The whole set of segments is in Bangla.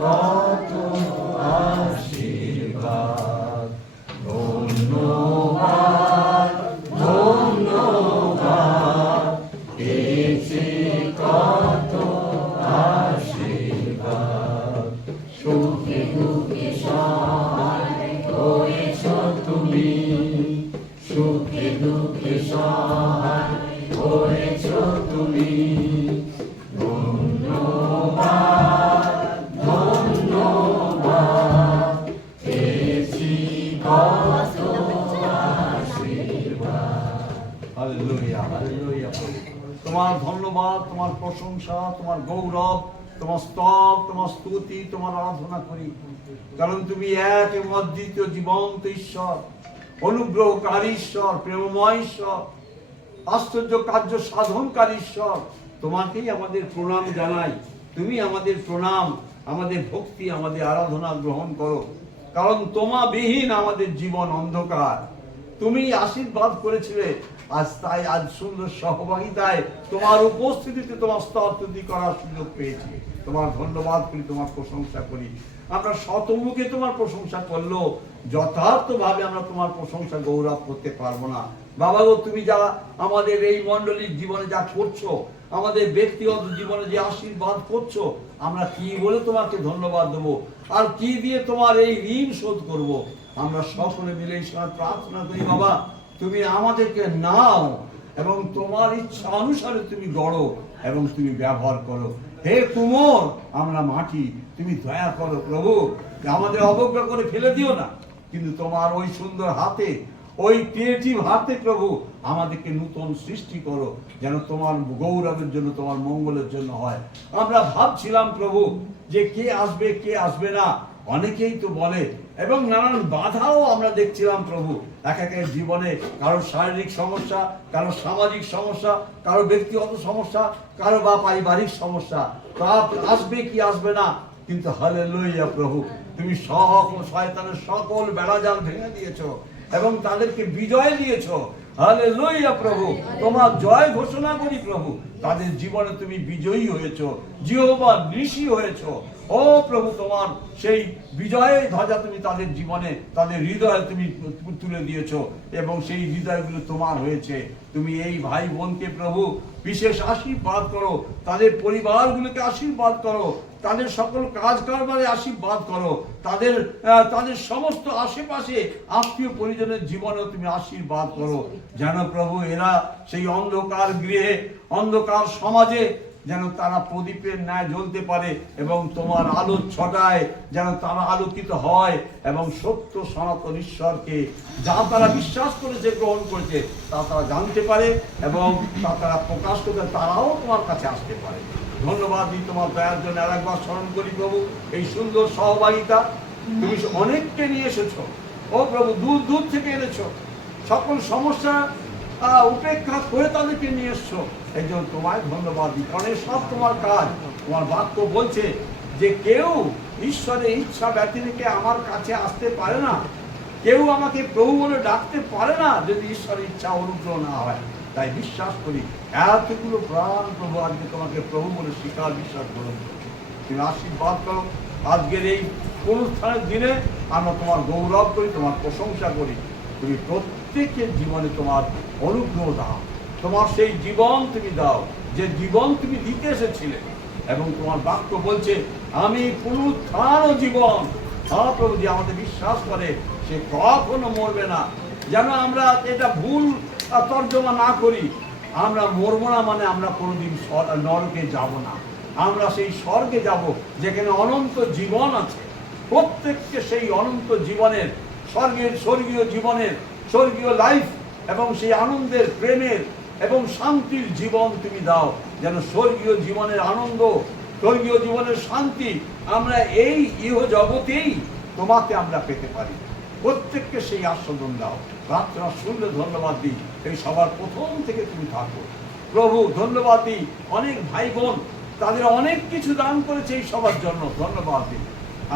কত আশীর্বাদ। ধন্যবাদ ধন্যবাদ পেয়েছি কত আশীর্বাদ। সুখে দুঃখে সহায় হয়েছ তুমি, সুখে দুঃখে সহায় হয়েছ তুমি। ধন্যবাদ ধন্যবাদ পেয়েছি কত আশীর্বাদ। Hallelujah hallelujah. তোমার ধন্যবাদ, তোমার প্রশংসা, তোমার গৌরব, তোমার স্তব, তোমার স্তুতি, তোমার আরাধনা করি। কারণ তুমি এক এবং অদ্বিতীয় জীবন্ত ঈশ্বর, অনুগ্রহকারী ঈশ্বর, প্রেমময় ঈশ্বর, আশ্চর্য কার্য সাধনকারী ঈশ্বর। তোমাকেই আমাদের প্রণাম জানাই। তুমি আমাদের প্রণাম, আমাদের ভক্তি, আমাদের আরাধনা গ্রহণ করো। কারণ তোমা বিহীন আমাদের জীবন অন্ধকার। তুমি আশীর্বাদ করেছিলে, আজ সুন্দর সহভাগিতায় তোমার উপস্থিতিতে তোমার স্তবস্তুতি করার সুযোগ পেয়েছি। তোমার ধন্যবাদ করি, তোমার প্রশংসা করি। আমরা শতমুখে তোমার প্রশংসা করলো যথার্থভাবে আমরা তোমার প্রশংসা গৌরব করতে পারবো না। বাবা গো, তুমি যা আমাদের এই মণ্ডলীর জীবনে যা করছো, আমাদের ব্যক্তিগত জীবনে যে আশীর্বাদ করছো, আমরা কি বলে তোমাকে ধন্যবাদ দেবো, আর কি দিয়ে তোমার এই ঋণ শোধ করব। আমরা সকলে মিলে এই সময় প্রার্থনা করি, বাবা তুমি আমাদেরকে নাও এবং তোমার ইচ্ছা অনুসারে তুমি গড়ো এবং তুমি ব্যবহার করো। হে কুমোর, আমরা মাটি, তুমি দয়া করো প্রভু, আমাদের অবজ্ঞা করে ফেলে দিও না, কিন্তু তোমার ওই সুন্দর হাতে, ওই ক্রিয়েটিভ হাতে প্রভু আমাদেরকে নতুন সৃষ্টি করো, যেন তোমার গৌরবের জন্য, তোমার মঙ্গলের জন্য হয়। আমরা ভাবছিলাম প্রভু যে কে আসবে কে আসবে না, অনেকেই তো বলে, এবং নানান বাধাও আমরা দেখছিলাম প্রভু এক একের জীবনে। কারো শারীরিক সমস্যা, কারো সামাজিক সমস্যা, কারো ব্যক্তিগত সমস্যা, কারো বা পারিবারিক সমস্যা, তা আসবে কি আসবে না। কিন্তু হালেলুয়া প্রভু, তুমি সকল শয়তানের সকল বেড়াজাল ভেঙে দিয়েছো এবং তাদেরকে বিজয় দিয়েছো। হালেলুয়া প্রভু, তোমার জয় ঘোষণা করি প্রভু। তাদের জীবনে তুমি বিজয়ী হয়েছো, জিহোবা নিশি হয়েছো। ও প্রভু, তোমার সেই বিজয়ের ধ্বজা তুমি তাদের জীবনে, তাদের হৃদয়ে তুমি তুলে দিয়েছো এবং সেই হৃদয়গুলো তোমার হয়েছে। তুমি এই ভাই বোনকে প্রভু বিশেষ আশীর্বাদ করো, তাদের পরিবারগুলোকে আশীর্বাদ করো, তাদের সকল কাজ কারবারে আশীর্বাদ করো, তাদের সমস্ত আশেপাশে আত্মীয় পরিজনের জীবনেও তুমি আশীর্বাদ করো, যেন প্রভু এরা সেই অন্ধকার গৃহে, অন্ধকার সমাজে যেন তারা প্রদীপের ন্যায় জ্বলতে পারে এবং তোমার আলোর ছটায় যেন তারা আলোকিত হয় এবং সত্য সনাতন ঈশ্বরকে যা তারা বিশ্বাস করেছে, গ্রহণ করেছে, তা তারা জানতে পারে এবং তা তারা প্রকাশ করতে, তারাও তোমার কাছে আসতে পারে। ধন্যবাদ দিই তোমার দয়ার জন্য। আরেকবার স্মরণ করি প্রভু এই সুন্দর সহভাগিতা, তুমি অনেককে নিয়ে এসেছো ও প্রভু, দূর দূর থেকে এনেছো, সকল সমস্যা উপেক্ষা করে তাদেরকে নিয়ে এসছো। এই জন্য তোমায় ধন্যবাদ দিই, কারণ সব তোমার কাজ। তোমার বাক্য বলছে যে কেউ ঈশ্বরের ইচ্ছা ব্যতিরেকে আমার কাছে আসতে পারে না, কেউ আমাকে প্রভু বলে ডাকতে পারে না যদি ঈশ্বরের ইচ্ছা অনুগ্রহ না হয়। তাই বিশ্বাস করি এতগুলো প্রাণ প্রভু আজকে তোমাকে প্রভু বলে স্বীকার বিশ্বাস গ্রহণ করছি। তুমি আশীর্বাদ করো আজকের এই অনুষ্ঠানের দিনে। আমরা তোমার গৌরব করি, তোমার প্রশংসা করি। তুমি প্রত্যেকের জীবনে তোমার অনুগ্রহ দাও, তোমার সেই জীবন তুমি দাও যে জীবন তুমি দিতে এসেছিলে। এবং তোমার বাক্য বলছে আমি পুনরুত্থান ও জীবন। হ্যাঁ প্রভু, যে আমাদের বিশ্বাস করে সে কখনো মরবে না। যেন আমরা এটা ভুল তর্জমা না করি, আমরা মরবো না মানে আমরা কোনোদিন নরকে যাব না, আমরা সেই স্বর্গে যাব যেখানে অনন্ত জীবন আছে। প্রত্যেককে সেই অনন্ত জীবনের, স্বর্গীয় জীবনের, স্বর্গীয় লাইফ এবং সেই আনন্দের, প্রেমের এবং শান্তির জীবন তুমি দাও, যেন স্বর্গীয় জীবনের আনন্দ, স্বর্গীয় জীবনের শান্তি আমরা এই ইহ জগতেই তোমাকে আমরা পেতে পারি। প্রত্যেককে সেই আস্বাদন দাও। প্রার্থনা শুনলে ধন্যবাদ দিই, এই সবার প্রথম থেকে তুমি থাকো প্রভু। ধন্যবাদ দিই অনেক ভাই বোন, তাদের অনেক কিছু দান করেছে এই সবার জন্য, ধন্যবাদ দিই।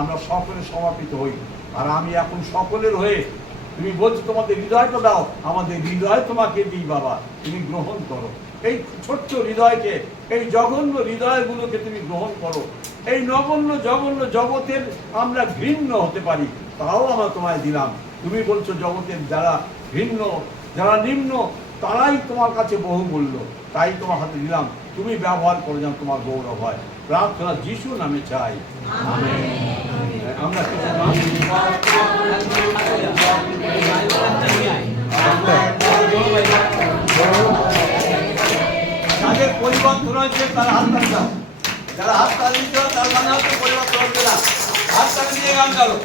আমরা সকলে সমাপিত হই। আর আমি এখন সকলের হয়ে, তুমি বলছো তোমাদের হৃদয়টা দাও, আমাদের হৃদয় তোমাকে দিই বাবা, তুমি গ্রহণ করো। এই ছোট্ট হৃদয়কে এই জঘন্য হৃদয়গুলোকে তুমি গ্রহণ করো। এই নগণ্য জঘন্য জগতের আমরা ঘৃণ্য হতে পারি, তাও আমরা তোমায় দিলাম। তুমি বলছো জগতের যারা ঘৃণ্য, যারা নিম্ন, তারাই তোমার কাছে বহুমূল্য, তাই তোমার হাতে দিলাম। তুমি ব্যবহার করে যেন তোমার গৌরব হয়। প্রার্থনা যিশু নামে চাই, আমরা যাদের পরিবর্তন হয়েছে তারা হাত তালি দাও। যারা হাত তালি দিচ্ছ তার মানে হচ্ছে পরিবর্তন হচ্ছে না। হাত তালি দিয়ে গান গালো।